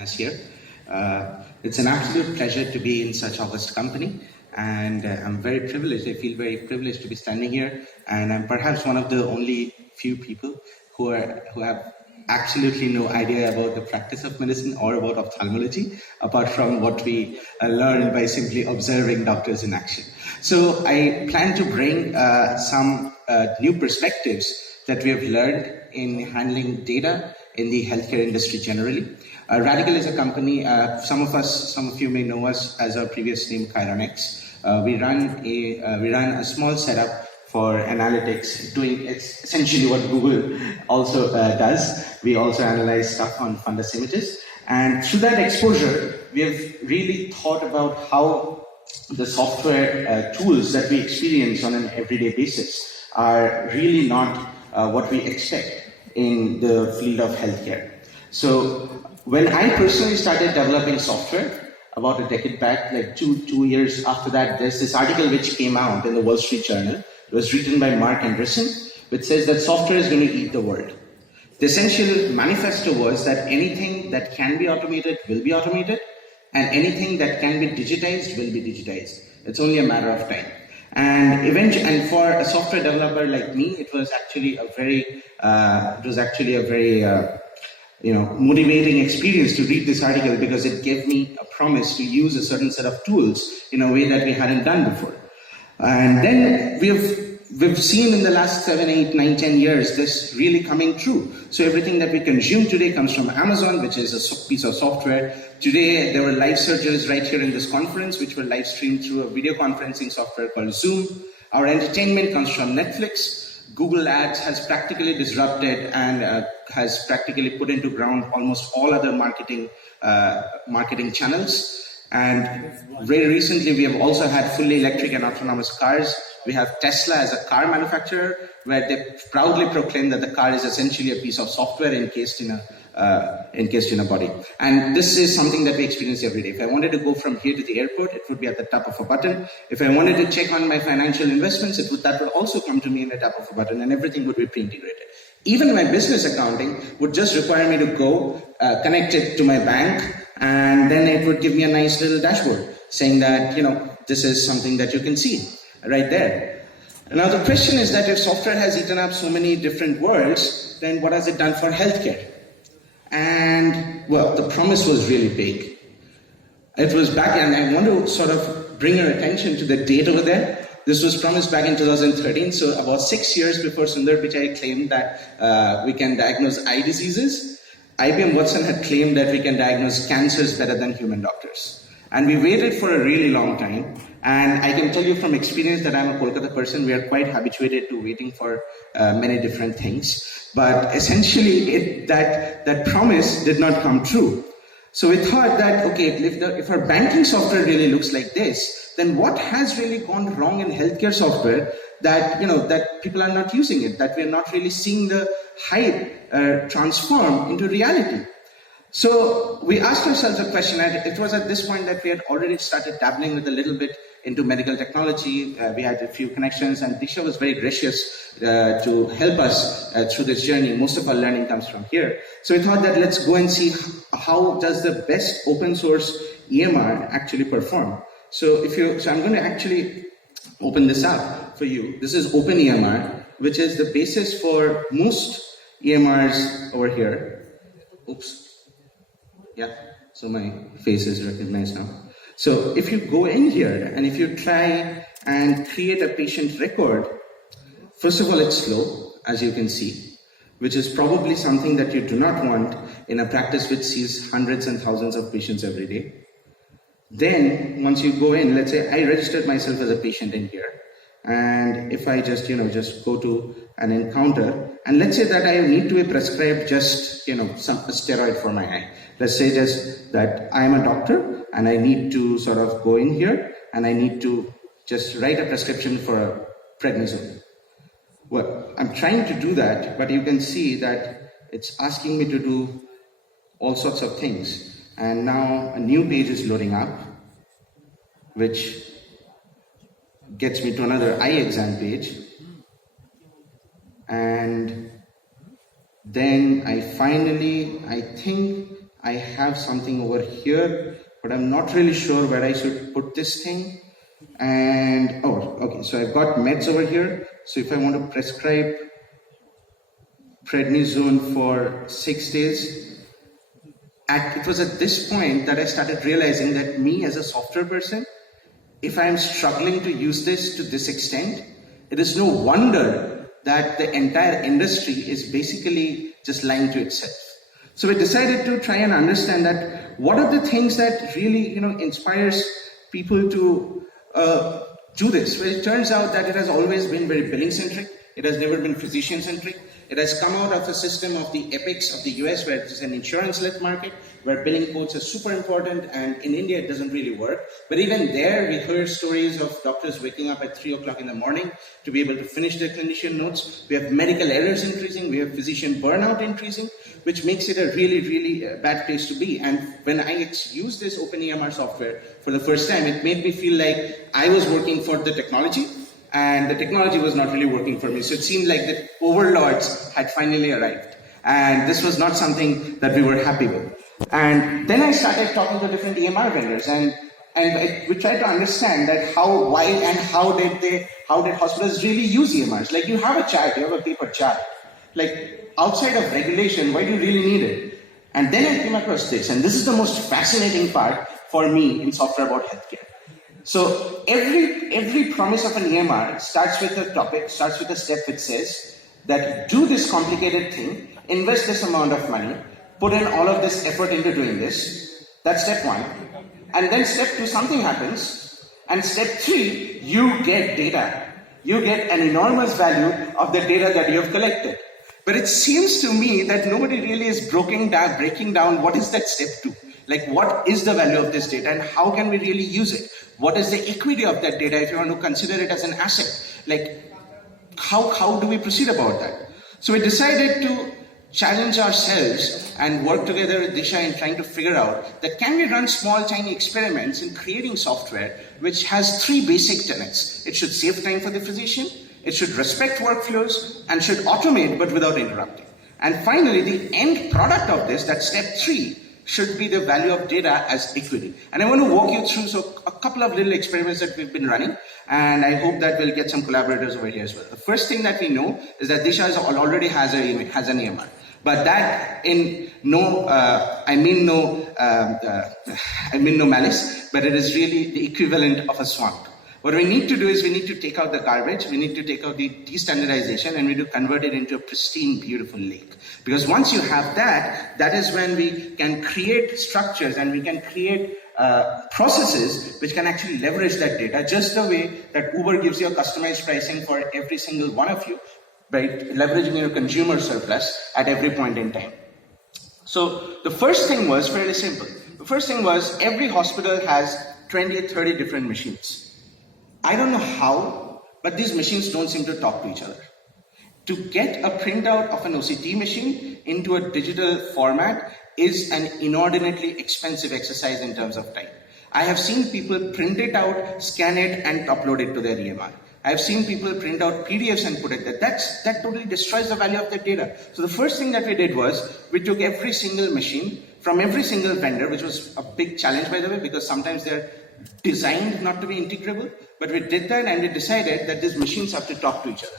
us here. It's an absolute pleasure to be in such august company, and I'm very privileged. I feel very privileged to be standing here, and I'm perhaps one of the only few people who have absolutely no idea about the practice of medicine or about ophthalmology, apart from what we learn by simply observing doctors in action. So I plan to bring some new perspectives that we have learned in handling data in the healthcare industry generally. Radical is a company, some of you may know us as our previous name, Chironix. We run a small setup for analytics, doing essentially what Google also does. We also analyze stuff on fundus images. And through that exposure, we have really thought about how the software tools that we experience on an everyday basis are really not what we expect in the field of healthcare. So when I personally started developing software about a decade back, like two years after that, there's this article which came out in the Wall Street Journal. It was written by Mark Anderson, which says that software is going to eat the world. The essential manifesto was that anything that can be automated will be automated, and anything that can be digitized will be digitized. It's only a matter of time. And for a software developer like me, it was actually a very motivating experience to read this article, because it gave me a promise to use a certain set of tools in a way that we hadn't done before. And then we've seen in the last 7, 8, 9, 10 years this really coming true. So everything that we consume today comes from Amazon, which is a piece of software. Today there were live surgeries right here in this conference, which were live streamed through a video conferencing software called Zoom. Our entertainment comes from Netflix. Google Ads has practically disrupted and has practically put into ground almost all other marketing channels. And very recently, we have also had fully electric and autonomous cars. We have Tesla as a car manufacturer, where they proudly proclaim that the car is essentially a piece of software encased in a body. And this is something that we experience every day. If I wanted to go from here to the airport, it would be at the tap of a button. If I wanted to check on my financial investments, that would also come to me in the tap of a button, and everything would be pre-integrated. Even my business accounting would just require me to go connect it to my bank, and then it would give me a nice little dashboard saying that, this is something that you can see right there. Now the question is that if software has eaten up so many different worlds, then what has it done for healthcare? And well, the promise was really big. It was back, and I want to sort of bring your attention to the date over there. This was promised back in 2013, so about 6 years before Sundar Pichai claimed that we can diagnose eye diseases. IBM Watson had claimed that we can diagnose cancers better than human doctors. And we waited for a really long time. And I can tell you from experience that I'm a Kolkata person. We are quite habituated to waiting for many different things. But essentially, that promise did not come true. So we thought that, okay, if our banking software really looks like this, then what has really gone wrong in healthcare software that people are not using it, that we're not really seeing the hype transform into reality? So we asked ourselves a question, and it was at this point that we had already started dabbling with a little bit into medical technology. We had a few connections, and Disha was very gracious to help us through this journey. Most of our learning comes from here. So we thought that let's go and see how does the best open source EMR actually perform. So I'm going to actually open this up for you. This is OpenEMR, which is the basis for most EMRs over here. Oops. Yeah, so my face is recognized now. So if you go in here and if you try and create a patient record, first of all, it's slow, as you can see, which is probably something that you do not want in a practice which sees hundreds and thousands of patients every day. Then once you go in, let's say I registered myself as a patient in here. And if I just go to an encounter, and let's say that I need to be prescribed just, a steroid for my eye. Let's say just that I am a doctor and I need to sort of go in here and I need to just write a prescription for a prednisone. Well, I'm trying to do that, but you can see that it's asking me to do all sorts of things. And now a new page is loading up, which gets me to another eye exam page. And then I think I have something over here, but I'm not really sure where I should put this thing. And, oh, okay, so I've got meds over here. So if I want to prescribe prednisone for 6 days, it was at this point that I started realizing that me as a software person, if I'm struggling to use this to this extent, it is no wonder that the entire industry is basically just lying to itself. So we decided to try and understand that what are the things that really, inspires people to do this. Well, it turns out that it has always been very billing centric. It has never been physician centric. It has come out of a system of the epics of the US, where it is an insurance-led market, where billing codes are super important, and in India it doesn't really work. But even there, we heard stories of doctors waking up at 3 o'clock in the morning to be able to finish their clinician notes. We have medical errors increasing. We have physician burnout increasing, which makes it a really, really bad place to be. And when I used this OpenEMR software for the first time, it made me feel like I was working for the technology, and the technology was not really working for me. So it seemed like the overlords had finally arrived. And this was not something that we were happy with. And then I started talking to different EMR vendors, and we tried to understand that why and how did hospitals really use EMRs? Like, you have a chart, you have a paper chart. Like, outside of regulation, why do you really need it? And then I came across this, and this is the most fascinating part for me in software about healthcare. So every promise of an EMR starts with a topic, starts with a step which says that do this complicated thing, invest this amount of money, put in all of this effort into doing this. That's step 1. And then step 2, something happens. And step 3, you get data. You get an enormous value of the data that you have collected. But it seems to me that nobody really is breaking down what is that step 2. Like, what is the value of this data and how can we really use it? What is the equity of that data if you want to consider it as an asset? Like, how do we proceed about that? So we decided to challenge ourselves and work together with Disha in trying to figure out that can we run small, tiny experiments in creating software which has 3 basic tenets. It should save time for the physician, it should respect workflows, and should automate but without interrupting. And finally, the end product of this, that step 3, should be the value of data as equity. And I want to walk you through a couple of little experiments that we've been running, and I hope that we'll get some collaborators over here as well. The first thing that we know is that Disha already has an EMR. But that I mean no malice, but it is really the equivalent of a swamp. What we need to do is we need to take out the garbage, we need to take out the destandardization, and we need to convert it into a pristine, beautiful lake. Because once you have that, that is when we can create structures and we can create processes which can actually leverage that data, just the way that Uber gives you a customized pricing for every single one of you, by leveraging your consumer surplus at every point in time. So the first thing was fairly simple. The first thing was every hospital has 20 or 30 different machines. I don't know how, but these machines don't seem to talk to each other. To get a printout of an OCT machine into a digital format is an inordinately expensive exercise in terms of time. I have seen people print it out, scan it, and upload it to their EMR. I've seen people print out PDFs and put it there. That totally destroys the value of the data. So the first thing that we did was we took every single machine from every single vendor, which was a big challenge, by the way, because sometimes they're designed not to be integrable. But we did that, and we decided that these machines have to talk to each other.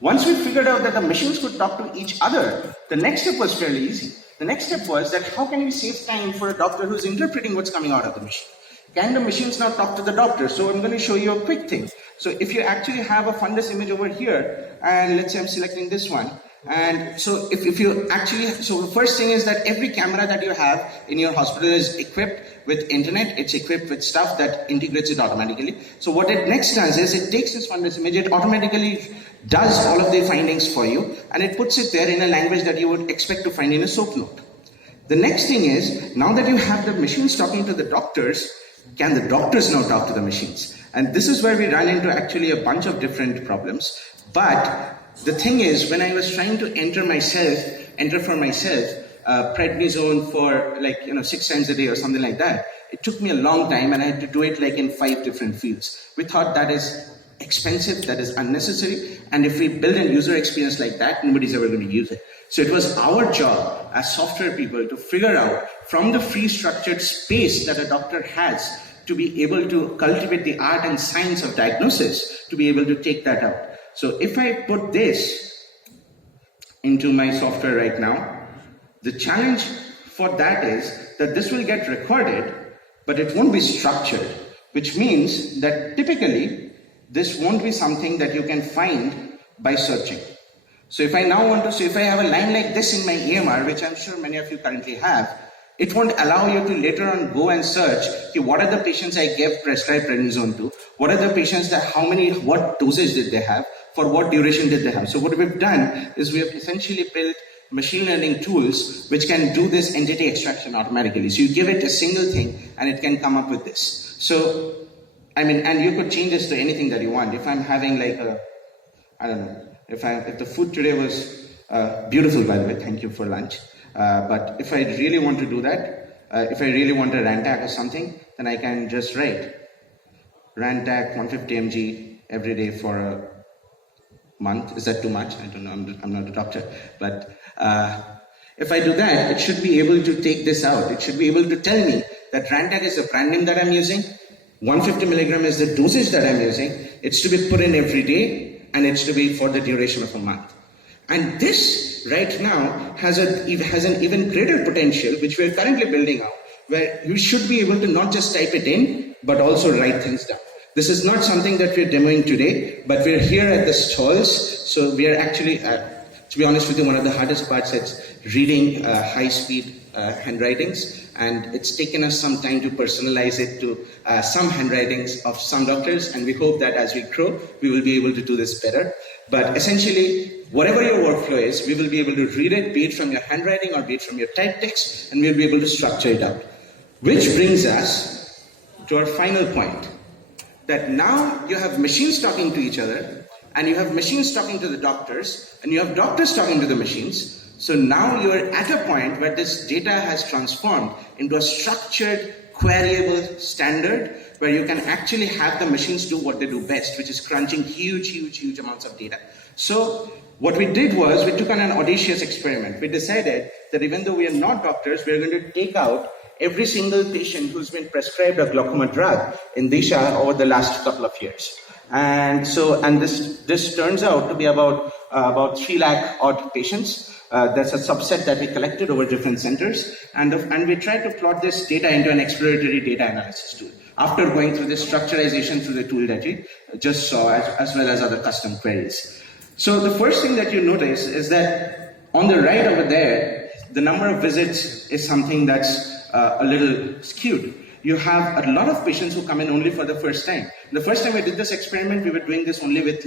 Once we figured out that the machines could talk to each other, the next step was fairly easy. The next step was that how can we save time for a doctor who's interpreting what's coming out of the machine? Can the machines now talk to the doctor? So I'm going to show you a quick thing. So if you actually have a fundus image over here, and let's say I'm selecting this one, and so if you actually, so the first thing is that every camera that you have in your hospital is equipped with internet, it's equipped with stuff that integrates it automatically. So what it next does is it takes this fundus image, it automatically does all of the findings for you, and it puts it there in a language that you would expect to find in a SOAP note. The next thing is, now that you have the machines talking to the doctors, can the doctors now talk to the machines? And this is where we run into actually a bunch of different problems. But the thing is, when I was trying to enter for myself, prednisone for 6 times a day or something like that, it took me a long time, and I had to do it like in 5 different fields. We thought that is expensive, that is unnecessary, and if we build a user experience like that, nobody's ever going to use it. So it was our job as software people to figure out from the free structured space that a doctor has to be able to cultivate the art and science of diagnosis, to be able to take that out. So if I put this into my software right now, the challenge for that is that this will get recorded, but it won't be structured, which means that typically this won't be something that you can find by searching. So if I now want to, so if I have a line like this in my EMR, which I'm sure many of you currently have, it won't allow you to later on go and search, okay, what are the patients I gave prescribed prednisone to? What are the patients that, what dosage did they have? For what duration did they have? So what we've done is we have essentially built machine learning tools which can do this entity extraction automatically. So you give it a single thing and it can come up with this. So, and you could change this to anything that you want. If I'm having like if the food today was beautiful, by the way, thank you for lunch. But if I really want to do that, if I really want a Rantac or something, then I can just write Rantac 150 mg every day for a month. Is that too much? I don't know, I'm not a doctor. But if I do that, it should be able to take this out. It should be able to tell me that Rantac is the brand name that I'm using, 150 milligram is the dosage that I'm using, it's to be put in every day, and it's to be for the duration of a month. And this right now has an even greater potential, which we're currently building out, where you should be able to not just type it in, but also write things down. This is not something that we're demoing today, but we're here at the stalls. So we are actually, to be honest with you, one of the hardest parts is reading high-speed handwritings. And it's taken us some time to personalize it to some handwritings of some doctors. And we hope that as we grow, we will be able to do this better. But essentially, whatever your workflow is, we will be able to read it, be it from your handwriting or be it from your typed text, and we'll be able to structure it out. Which brings us to our final point, that now you have machines talking to each other, and you have machines talking to the doctors, and you have doctors talking to the machines. So now you're at a point where this data has transformed into a structured, queryable standard where you can actually have the machines do what they do best, which is crunching huge amounts of data. So what we did was we took on an audacious experiment. We decided that even though we are not doctors, we are going to take out every single patient who's been prescribed a glaucoma drug in Disha over the last couple of years. And this turns out to be about 3 lakh odd patients. That's a subset that we collected over different centers, and we tried to plot this data into an exploratory data analysis tool after going through the structurization through the tool that we just saw, as well as other custom queries. So the first thing that you notice is that on the right over there, the number of visits is something that's a little skewed. You have a lot of patients who come in only for the first time. The first time we did this experiment, we were doing this only with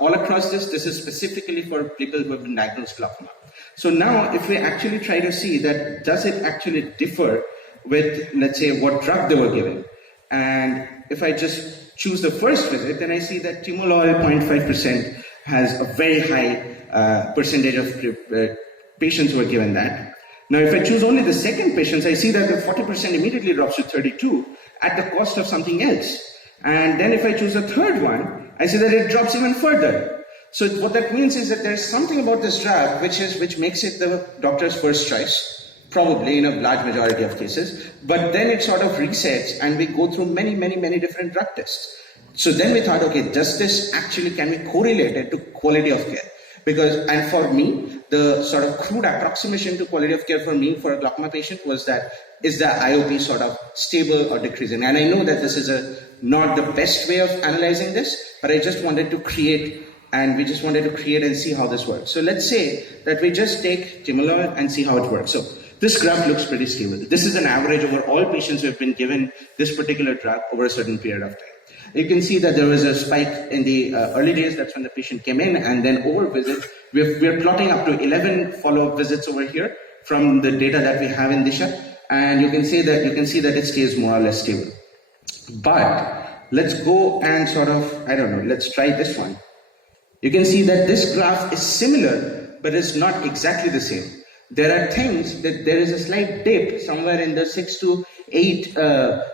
all across this. This is specifically for people who have been diagnosed glaucoma. So now, if we actually try to see that, does it actually differ with, let's say, what drug they were given? And if I just choose the first visit, then I see that timolol 0.5% has a very high percentage of patients who are given that. Now, if I choose only the second patients, I see that the 40% immediately drops to 32 at the cost of something else. And then if I choose the third one, I see that it drops even further. So what that means is that there's something about this drug which makes it the doctor's first choice, probably in a large majority of cases. But then it sort of resets and we go through many different drug tests. So then we thought, okay, does this actually, can we correlate it to quality of care? And for me, the sort of crude approximation to quality of care for me for a glaucoma patient was that, is the IOP sort of stable or decreasing? And I know that this is not the best way of analyzing this, but I just wanted to create, and we just wanted to create and see how this works. So let's say that we just take timolol and see how it works. So this graph looks pretty stable. This is an average over all patients who have been given this particular drug over a certain period of time. You can see that there was a spike in the early days. That's when the patient came in, and then over visit, we're plotting up to 11 follow-up visits over here from the data that we have in Disha, and you can see that it stays more or less stable. But let's go and sort of, let's try this one. You can see that this graph is similar, but it's not exactly the same. There are things that there is a slight dip somewhere in the 6 to 8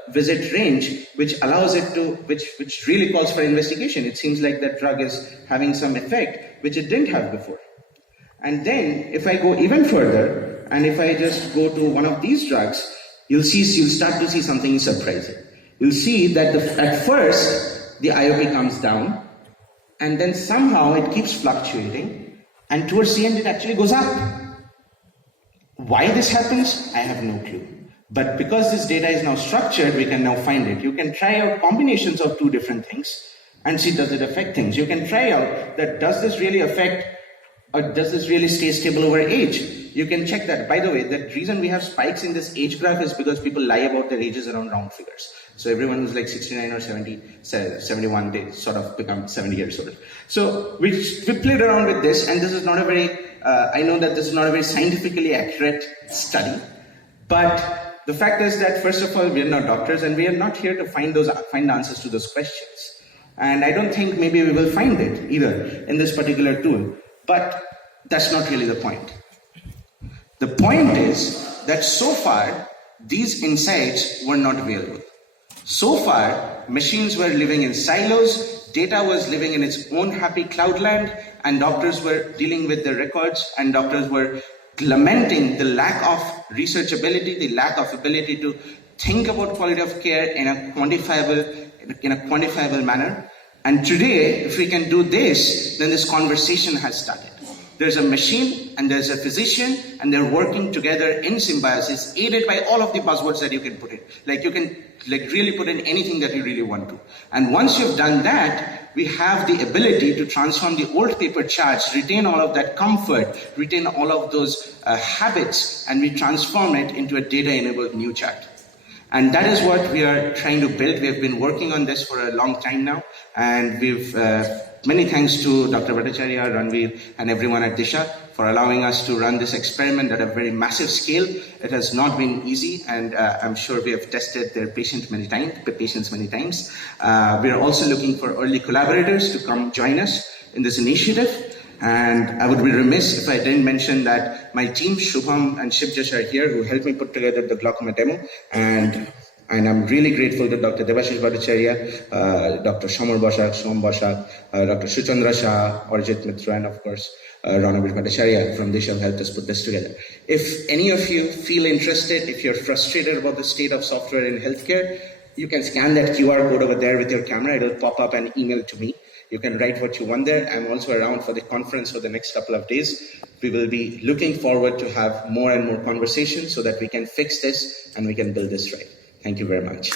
visit range, which allows it to, which really calls for investigation. It seems like that drug is having some effect, which it didn't have before. And then if I go even further, and if I just go to one of these drugs, you'll start to see something surprising. You'll see that at first, the IOP comes down, and then somehow it keeps fluctuating, and towards the end it actually goes up. Why this happens, I have no clue. But because this data is now structured, we can now find it. You can try out combinations of two different things and see, does it affect things. You can try out that, does this really affect, or does this really stay stable over age? You can check that. By the way, the reason we have spikes in this age graph is because people lie about their ages around round figures. So everyone who's like 69 or 70, 71, they sort of become 70 years old. So we played around with this, and this is not a very, I know that this is not a very scientifically accurate study, but the fact is that, first of all, we are not doctors, and we are not here to find answers to those questions. And I don't think maybe we will find it either in this particular tool. But that's not really the point. The point is that so far, these insights were not available. So far, machines were living in silos, data was living in its own happy cloudland, and doctors were dealing with the records, and doctors were lamenting the lack of researchability, the lack of ability to think about quality of care in a quantifiable manner. And today, if we can do this, then this conversation has started. There's a machine and there's a physician, and they're working together in symbiosis, aided by all of the buzzwords that you can put in. Like, you can really put in anything that you really want to. And once you've done that, we have the ability to transform the old paper charts, retain all of that comfort, retain all of those habits, and we transform it into a data-enabled new chart. And that is what we are trying to build. We have been working on this for a long time now, and we've many thanks to Dr. Bhattacharya, Ranveer, and everyone at Disha for allowing us to run this experiment at a very massive scale. It has not been easy, and I'm sure we have tested their patients many times. We are also looking for early collaborators to come join us in this initiative. And I would be remiss if I didn't mention that my team, Shubham and Shibjash, are here, who helped me put together the glaucoma demo. And I'm really grateful to Dr. Debashish Bhattacharya, Dr. Shamar Bashak, Shom Bashak, Dr. Shuchandra Shah, Arjit Mitra, and of course, Ranveer Bhattacharya from Disha helped us put this together. If any of you feel interested, if you're frustrated about the state of software in healthcare, you can scan that QR code over there with your camera. It'll pop up and email to me. You can write what you want there. I'm also around for the conference for the next couple of days. We will be looking forward to have more and more conversations so that we can fix this and we can build this right. Thank you very much.